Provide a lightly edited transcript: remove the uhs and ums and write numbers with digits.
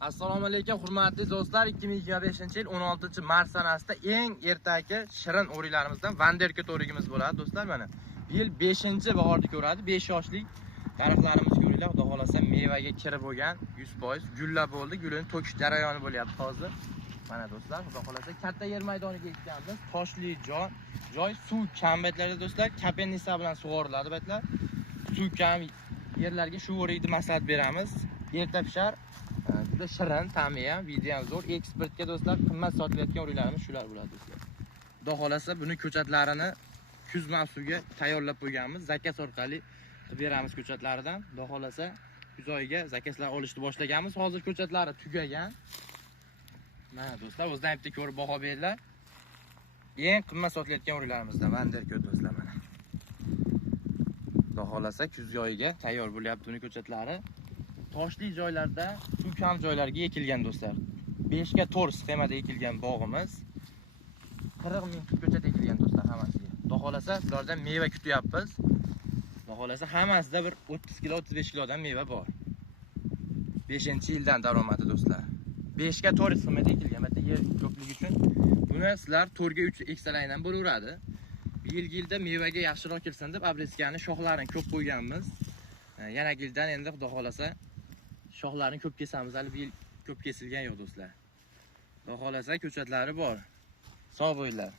Assalomu alaykum hurmatli do'stlar. 2025-yil 16-mart sanasida eng ertaki shirin o'riklarimizdan Vanderkut o'rigimiz bo'ladi do'stlar. Mana bu yil 5-bahorni ko'radi. 5 yoshlik daraxtlarimiz ko'ringlar. Xudo xolasa mevaga kirib bo'lgan 100%. Gullab bo'ldi. Gulini to'kish jarayoni bo'lyapti hozir. Mana do'stlar, xudo xolasa katta yer maydoniga ekkanmiz. Toshli joy, suv kam betlarda do'stlar, kapennisa bilan sug'oriladi betlar. Suv kam yerlarga shu o'rikni maslahat beramiz. Erta pishar. Juda shirin, ta'mi ham, video ham zo'r. Eksportga do'stlar qimmat sotilayotgan o'riklarimiz shular bo'ladi do'stlar. Xudo xolasa buni ko'chatlarini kuz mavsumiga tayyorlab qo'yganmiz. Zakaz orqali qilib beramiz ko'chatlaridan. Xudo xolasa kuz oyiga zakazlar olishni boshlaganmiz. Hozir ko'chatlari tugagan. Mana do'stlar, o'zdan bitta ko'rib baho berdilar. Eng qimmat sotilayotgan o'riklarimizdan Vanderkut do'stlar mana. Xudo xolasa kuz oyiga tayyor bo'lyapti uning ko'chatlari. Toshli joylarda, suv kam joylarga ekilgan do'stlar. 5 ga 4 sxemada ekilgan bog'imiz. 40 ming ko'chat ekilgan do'stlar hammasiga. Xudo xolasa ulardan meva kutyapmiz. Xudo xolasa hammasida bir 30 kilo, 35 kilodan meva bor. 5-yildan daromadi do'stlar. 5 ga 4 sxemada ekilgan. Bitta yer ko'pligi uchun buni sizlar 4 ga 3 eksalaydan bo'laveradi. Bir yilda mevaga yaxshiroq kelsin deb abreskani shoxlarini ko'p qo'yganmiz. Yana yildan endi xudo xolasa shoxlarini ko'p kesamiz. Hali bu yil ko'p kesilgan yo'q do'stlar. Xudo xolasa ko'chatlari bor. Sog' bo'linglar.